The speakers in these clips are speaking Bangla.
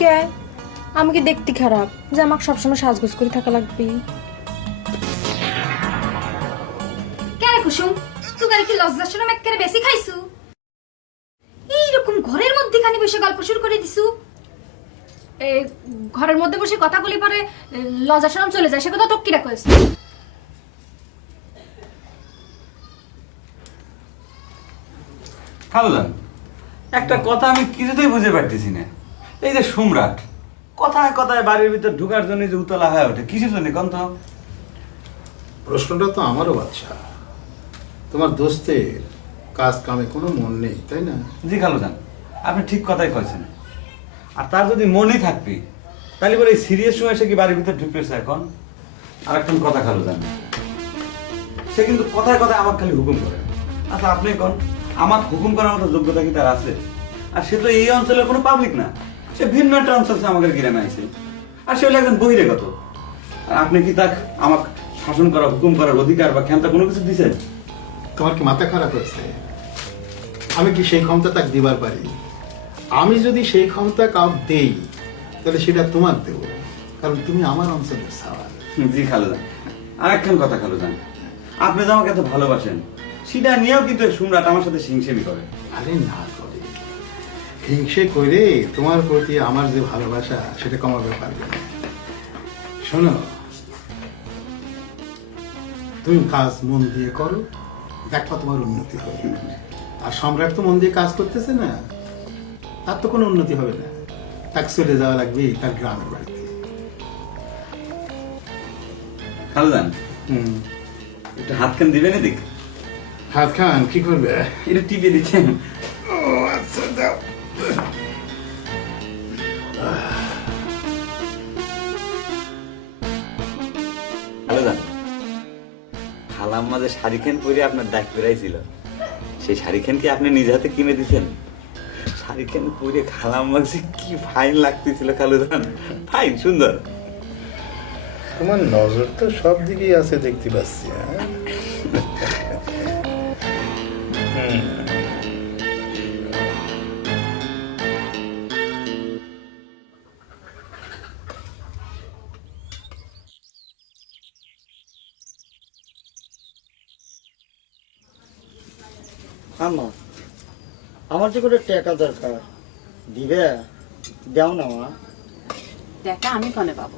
কে? আমি কি দেখতে খারাপ যে আমাকে সবসময় সাজগোজ করে থাকা লাগবে। কেন কুসুম? তুই কি লজ্জা শরম একেবারে বেশি খাইছু? এইরকম ঘরের মধ্যে খানি বসে গল্প শুরু করে দিছু? এ, ঘরের মধ্যে বসে কথা বলি পরে লজ্জা শরম চলে যায় সে কথা তো কিরা কয়েছে খালুদান একটা কথা আমি কিছুতেই বুঝে পারতেছি না। এই যে সম্রাট কথায় কথায় বাড়ির ভিতর ঢুকার জন্য যে উতলা হয়ে ওঠে কিসের জন্য কন্ত? প্রশ্নটা তো আমারও বাচ্চা। তোমার দোস্তের কাজ কামে কোনো মন নেই তাই না? জি খালুদান আপনি ঠিক কথাই কয়েছেন আর তার যদি মনই থাকবে তাহলে বলে এই সিরিয়াস সময় সে কি বাড়ির ভিতর ঢুকতেছে এখন? আর একটা কথা খালুদান সে কিন্তু কথায় কথায় আমার খালি হুকুম করে। আচ্ছা আপনি কোন? আমার হুকুম করার মতো যোগ্যতা কি তার আছে? আর সে তো এই অঞ্চলের কোনো পাবলিক না। সে ভিন্ন একটা অঞ্চল সে আমাকে গ্রামে আছে আর সে হলো একজন বহিরাগত। আর আপনি কি তাক আমাকে শাসন করা হুকুম করার অধিকার বা ক্ষমতা কোনো কিছু দিছেন? তোমার কি মাথা খারাপ হয়েছে? আমি কি সেই ক্ষমতা তাকে দিবার পারি? আমি যদি সেই ক্ষমতা কাউ দেই তাহলে সেটা তোমার দেব। কারণ তুমি আমার অঞ্চলের সাওয়াল জি খালুদান আর একখান কথা খালুদান আপনি যে আমাকে এত ভালোবাসেন সেটা নিয়েও কিন্তু সম্রাট আমার সাথে সিংসেমি করে। আরে না হিংসে করে তোমার প্রতি আমার যে ভালোবাসা সেটা কমাবে পারবে না শোনো তুমি কাজ মন দিয়ে করো দেখো তোমার উন্নতি হবে। আর সম্রাট তো মন দিয়ে কাজ করতেছে না তার তো কোনো উন্নতি হবে না। তাকে চলে যাওয়া লাগবে তার গ্রামের বাড়িতে। খালুদান হুম। একটু হাত খান দিবেন এদিক? হাত খান কি করবে? এটা টিপে দিচ্ছেন। ও আচ্ছা দাও। খালুদান খালাম্মা যে শাড়ি খান পরে আপনার ডাক বেড়াইছিল সেই শাড়িখান কি আপনি নিজ হাতে কিনে দিছেন? শাড়িখান পরে খালাম্মা যে কি ফাইন লাগতেছিল খালুদান ফাইন, সুন্দর। তোমার নজর তো সব দিকেই আছে দেখতে পাচ্ছি হ্যাঁ? আম্মা আমার যে করে টাকা দরকার দিবে? দাও না মা। টাকা আমি কনে পাবো?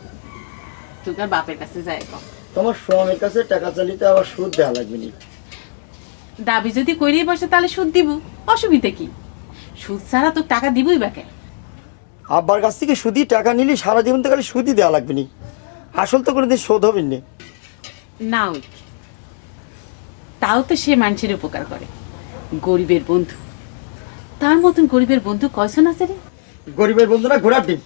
তোর বাপের কাছে যাই কম তোমার স্বামীর কাছে টাকা চালিতে আবার সুদ দেওয়া লাগবে নি। দাবি যদি করিয়ে বসে তাহলে সুদ দিব। অসুবিধা কি? সুদ ছাড়া তোর টাকা দিবই বাকে। আব্বার কাছ থেকে সুদি টাকা নিলে সারা জীবন তো খালি সুদই দেওয়া লাগবে নি। আসল তো কোনোদিন শোধ হবে না। না তাও তো সে মানুষের উপকার করে। গরিবের বন্ধু। তার মতন গরিবের বন্ধু কয়জন আছে রে? গরিবের বন্ধুরা ঘোরার ডিম।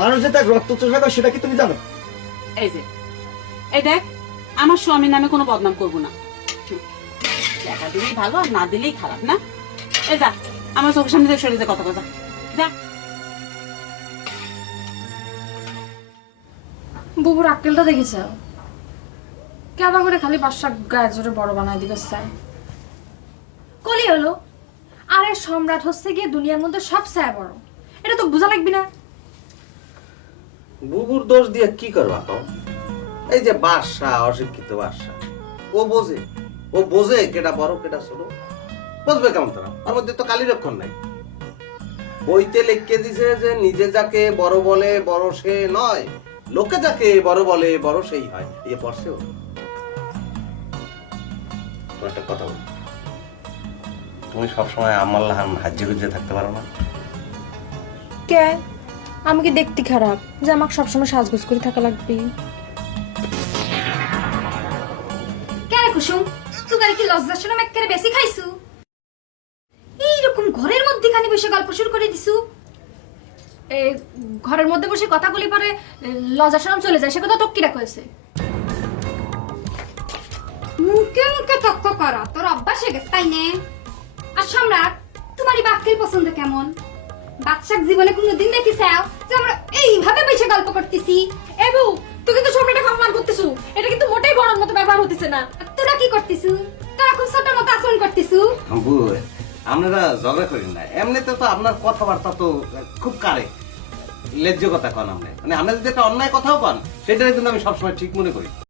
মানুষ যে তার রক্ত চোষা করে সেটা কি তুমি জানো? এই যে এই দেখ আমার স্বামীর নামে কোনো বদনাম করব না। টাকা দিলেই ভালো আর না দিলেই খারাপ না? এই যা আমার চোখের সামনে থেকে সরে যা কথা কথা যা। বুবুর আক্কেলটা দেখেছ? কেন করে খালি বাসা গায়ে জোরে বড় বানায় দিবে স্যার? হলো? আরে সম্রাট হচ্ছে গিয়ে দুনিয়ার মধ্যে সব ছায়া বড়। এটা তো বোঝা লাগবে না। বুবুর দোষ দিয়ে কি করবা কও? এই যে বাদশা অশিক্ষিত বাদশা ও বোঝে ও বোঝে কেটা বড় কেটা ছোট। বুঝবে কেমন তারা? ওর মধ্যে তো কালি রক্ষণ নাই। বইতে লিখে দিছে যে নিজে যাকে বড় বলে বড় সে নয়, লোকে যাকে বড় বলে বড় সেই হয়। এই পড়ছে ও। একটা কথা বল। তুমি সবসময় আমার লাহান হাজ্যে গুজ্জে থাকতে পারো না। কে? আমি কি দেখতে খারাপ যে আমাকে সবসময় সাজগোজ করে থাকা লাগবে। কেন কুসুম? তুই কি লজ্জা শরম একেবারে বেশি খাইছু? এইরকম ঘরের মধ্যে খানি বসে গল্প শুরু করে দিছু? এ, ঘরের মধ্যে বসে কথা বলি পরে লজ্জা শরম চলে যায় সে কথা তো কিরা কয়েছে? মুখে মুখে তক্ক করা তোর অভ্যাস হয়ে গেছে তাই নে। সম্রাট বাক্যের পছন্দ কেমন? বাচ্চাক জীবনে কোনোদিন যে আমরা এইভাবে বসে গল্প করতেছি? এবু তুই কিন্তু সম্রাটকে অপমান করতেছু। এটা কিন্তু মোটেই মতো ব্যবহার হতেছে না। তোরা কি করতেছু? তোরা খুব ছোট মতো আচরণ করতেছু? আপনারা ঝগড়া করেন না। এমনিতে তো আপনার কথাবার্তা তো খুব কারে লেজ্জ কথা কন আপনি। মানে আপনি যদি একটা অন্যায় কথাও কন সেটাই কিন্তু আমি সবসময় ঠিক মনে করি।